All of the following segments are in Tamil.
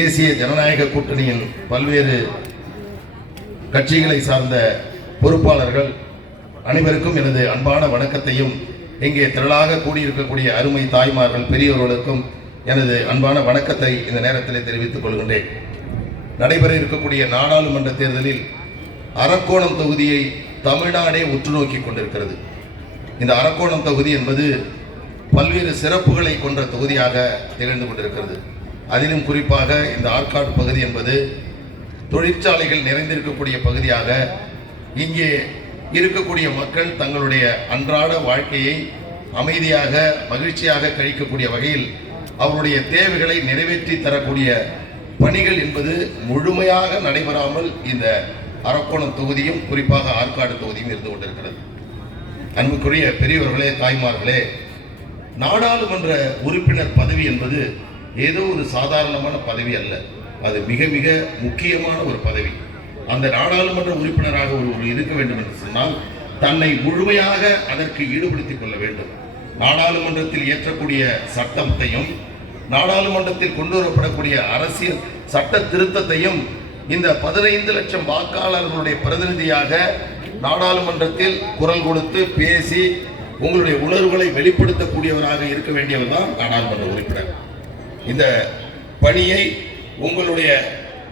தேசிய ஜனநாயக கூட்டணியின் பல்வேறு கட்சிகளை சார்ந்த பொறுப்பாளர்கள் அனைவருக்கும் எனது அன்பான வணக்கத்தையும் இங்கே திரளாக கூடியிருக்கக்கூடிய அருமை தாய்மார்கள் பெரியவர்களுக்கும் எனது அன்பான வணக்கத்தை இந்த நேரத்தில் தெரிவித்துக் கொள்கின்றேன். நடைபெற இருக்கக்கூடிய நாடாளுமன்ற தேர்தலில் அரக்கோணம் தொகுதியை தமிழ்நாடே உற்று நோக்கி கொண்டிருக்கிறது. இந்த அரக்கோணம் தொகுதி என்பது பல்வேறு சிறப்புகளை கொண்ட தொகுதியாக திகழ்ந்து கொண்டிருக்கிறது. அதிலும் குறிப்பாக இந்த ஆற்காடு பகுதி என்பது தொழிற்சாலைகள் நிறைந்திருக்கக்கூடிய பகுதியாக இங்கே இருக்கக்கூடிய மக்கள் தங்களுடைய அன்றாட வாழ்க்கையை அமைதியாக மகிழ்ச்சியாக கழிக்கக்கூடிய வகையில் அவருடைய தேவைகளை நிறைவேற்றி தரக்கூடிய பணிகள் என்பது முழுமையாக நடைபெறாமல் இந்த அரக்கோணம் தொகுதியும் குறிப்பாக ஆற்காடு தொகுதியும் இருந்து கொண்டிருக்கிறது. அன்புக்குரிய பெரியவர்களே தாய்மார்களே நாடாளுமன்ற உறுப்பினர் பதவி என்பது ஏதோ ஒரு சாதாரணமான பதவி அல்ல. அது மிக மிக முக்கியமான ஒரு பதவி. அந்த நாடாளுமன்ற உறுப்பினராக ஒருவர் இருக்க வேண்டும் என்று சொன்னால் தன்னை முழுமையாக அதற்கு ஈடுபடுத்திக் கொள்ள வேண்டும். நாடாளுமன்றத்தில் இயற்றக்கூடிய சட்டத்தையும் நாடாளுமன்றத்தில் கொண்டு வரப்படக்கூடிய அரசியல் சட்ட திருத்தத்தையும் இந்த பதினைந்து லட்சம் வாக்காளர்களுடைய பிரதிநிதியாக நாடாளுமன்றத்தில் குரல் கொடுத்து பேசி உங்களுடைய உணர்வுகளை வெளிப்படுத்தக்கூடியவராக இருக்க வேண்டியவர் தான் நாடாளுமன்ற உறுப்பினர். இந்த பணியை உங்களுடைய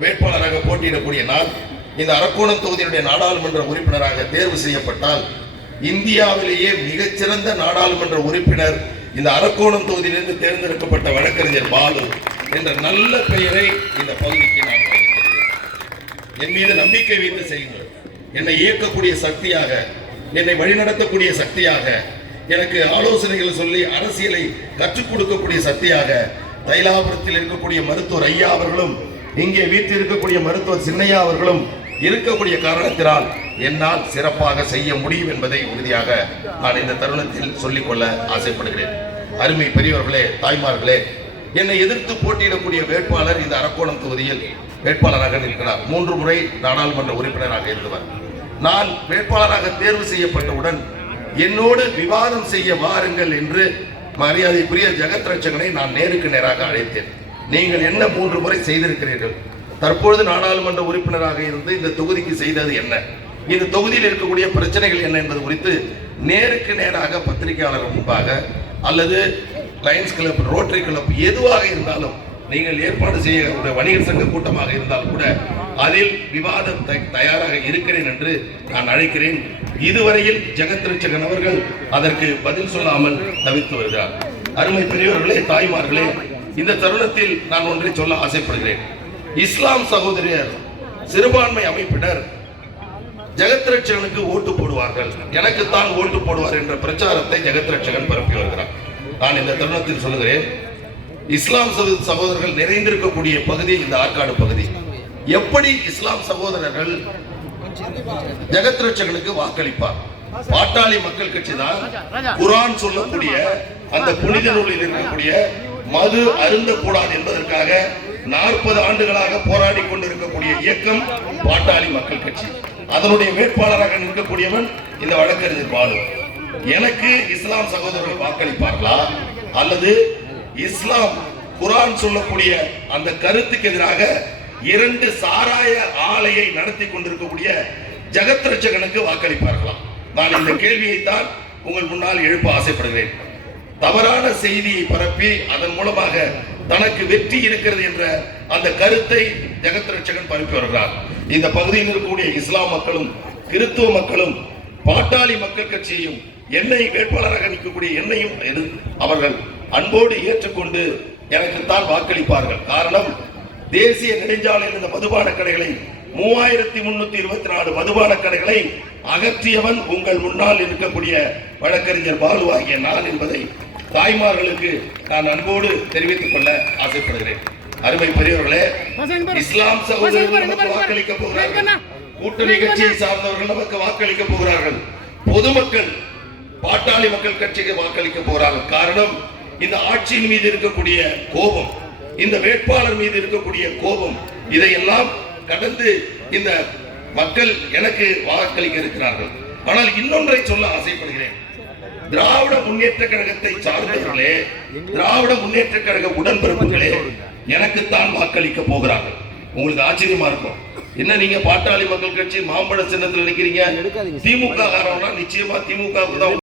வேட்பாளராக போட்டியிடக்கூடிய நான் இந்த அரக்கோணம் தொகுதியினுடைய நாடாளுமன்ற உறுப்பினராக தேர்வு செய்யப்பட்டால் இந்தியாவிலேயே மிகச்சிறந்த நாடாளுமன்ற உறுப்பினர் இந்த அரக்கோணம் தொகுதியிலிருந்து தேர்ந்தெடுக்கப்பட்ட வழக்கறிஞர் பாலு என்ற நல்ல பெயரை இந்த பகுதிக்கு நான் வழங்குகிறேன் என் மீது நம்பிக்கை வைத்து செய்யுங்கள். என்னை இயக்கக்கூடிய சக்தியாக என்னை வழிநடத்தக்கூடிய சக்தியாக எனக்கு ஆலோசனைகள் சொல்லி அரசியலை கற்றுக் கொடுக்கக்கூடிய சக்தியாக தைலாபுரத்தில் இருக்கக்கூடிய மருத்துவர் ஐயா அவர்களும் இங்கே வீட்டில் இருக்கக்கூடிய மருத்துவர் சின்னையா அவர்களும் இருக்கக்கூடிய காரணத்தினால் என்னால் சிறப்பாக செய்ய முடியும் என்பதை உறுதியாக நான் இந்த தருணத்தில் சொல்லிக்கொள்ள ஆசைப்படுகிறேன். அருமை பெரியவர்களே தாய்மார்களே என்னை எதிர்த்து போட்டியிடக்கூடிய வேட்பாளர் இந்த அரக்கோணம் தொகுதியில் வேட்பாளராக நிற்கிறார். மூன்று முறை நாடாளுமன்ற உறுப்பினராக இருந்தவர். நான் வேட்பாளராக தேர்வு செய்யப்பட்டவுடன் என்னோடு விவாதம் செய்ய வாருங்கள் என்று மரியாதைக்குரிய ஜெகத் ரட்சகனை நான் நேருக்கு நேராக அழைத்தேன். நீங்கள் என்ன மூன்று முறை செய்திருக்கிறீர்கள்? தற்பொழுது நாடாளுமன்ற உறுப்பினராக இருந்து இந்த தொகுதிக்கு செய்தது என்ன? இந்த தொகுதியில் இருக்கக்கூடிய பிரச்சனைகள் என்ன என்பது குறித்து நேருக்கு நேராக பத்திரிகையாளர் முன்பாக அல்லது லயன்ஸ் கிளப் ரோட்டரி கிளப் எதுவாக இருந்தாலும் நீங்கள் ஏற்பாடு செய்ய ஒரு வணிகர் சங்க கூட்டமாக இருந்தால் கூட அதில் விவாதம் தயாராக இருக்கிறேன் என்று நான் அழைக்கிறேன். இதுவரையில் ஜெகத் ரட்சகன் அவர்கள் அதற்கு பதில் சொல்லாமல் தவிர்த்து வருகிறார். அருமை பெரியவர்களே தாய்மார்களே இந்த தருணத்தில் நான் ஒன்றை சொல்ல ஆசைப்படுகிறேன். இஸ்லாம் சகோதரியர் சிறுபான்மை அமைப்பினர் ஜெகத் ரட்சகனுக்கு ஓட்டு போடுவார்கள். எனக்குத்தான் ஓட்டு போடுவார் என்ற பிரச்சாரத்தை ஜெகத் ரட்சகன் பரப்பி வருகிறார். நான் இந்த தருணத்தில் சொல்லுகிறேன் இஸ்லாம் சகோதரர்கள் நிறைந்திருக்கக்கூடிய பகுதி இந்த ஆற்காடு பகுதி. எப்படி இஸ்லாம் சகோதரர்கள் ஜெகத் ரட்சகனுக்கு வாக்களிப்பார்? பாட்டாளி மக்கள் கட்சி தான் குரான் சொல்லக்கூடிய அந்த புனித நூலில் இருக்கக்கூடிய மது அருந்தக்கூடாது என்பதற்காக நாற்பது ஆண்டுகளாக போராடி கொண்டிருக்கக்கூடிய இயக்கம் பாட்டாளி மக்கள் கட்சி. அதனுடைய வேட்பாளராக நிற்கக்கூடியவன் இந்த வழக்கறிஞர் பாலு. எனக்கு இஸ்லாம் சகோதரர்கள் வாக்களிப்பார்களா? அல்லது இஸ்லாம் குரான் சொல்லக்கூடிய அந்த கருத்துக்கு எதிராக இரண்டு சாராய ஆலையை நடத்தி கொண்டிருக்கக்கூடிய ஜெகத் ரட்சகனுக்கு வாக்களிப்பார்களாம். நான் இந்த கேள்வியை தான் உங்கள் முன்னால் எழுப்ப ஆசைப்படுகிறேன். தவறான செய்தியை பரப்பி அதன் மூலமாக தனக்கு வெற்றி இருக்கிறது என்ற அந்த கருத்தை ஜெகத் ரட்சகன் பரப்பி வருகிறார். இந்த பகுதியில் இருக்கக்கூடிய இஸ்லாம் மக்களும் கிறித்துவ மக்களும் பாட்டாளி மக்கள் கட்சியையும் என்னை வேட்பாளராக நிற்கக்கூடிய என்னையும் எது- அவர்கள் அன்போடு ஏற்றுக்கொண்டு எனக்குத்தான் வாக்களிப்பார்கள். காரணம் தேசிய நெடுஞ்சாலையில் இந்த மதுபான கடைகளை மூவாயிரத்தி முன்னூத்தி இருபத்தி நாலு மதுபான கடைகளை அகற்றியவன் உங்கள் முன்னால் இருக்கக்கூடிய வழக்கறிஞர் பாலு ஆகிய நான் என்பதை தாய்மார்களுக்கு நான் அன்போடு தெரிவித்துக் கொள்ள ஆசைப்படுகிறேன். அருமை பெரியவர்களே இஸ்லாம் சகோதரர்கள் நமக்கு வாக்களிக்க போகிறார்கள். கூட்டணி கட்சியை சார்ந்தவர்கள் நமக்கு வாக்களிக்க போகிறார்கள். பொதுமக்கள் பாட்டாளி மக்கள் கட்சிக்கு வாக்களிக்க போகிறார்கள். காரணம் இந்த ஆட்சியின் மீது இருக்கக்கூடிய கோபம் இந்த வேட்பாளர் மீது இருக்கக்கூடிய கோபம் இதையெல்லாம் கடந்து இந்த மக்கள் எனக்கு வாக்களிக்க இருக்கிறார்கள். ஆனால் இன்னொன்றை சொல்ல ஆசைப்படுகிறேன். திராவிட முன்னேற்ற கழகத்தை சார்ந்தவர்களே திராவிட முன்னேற்ற கழக உடன்பிறப்புகளே எனக்குத்தான் வாக்களிக்க போகிறார்கள். உங்களுக்கு ஆச்சரியமா இருக்கும். என்ன நீங்க பாட்டாளி மக்கள் கட்சி மாம்பழ சின்னத்தில் நிக்கிறீங்க? திமுக காரவனா நிச்சயமா திமுக தான்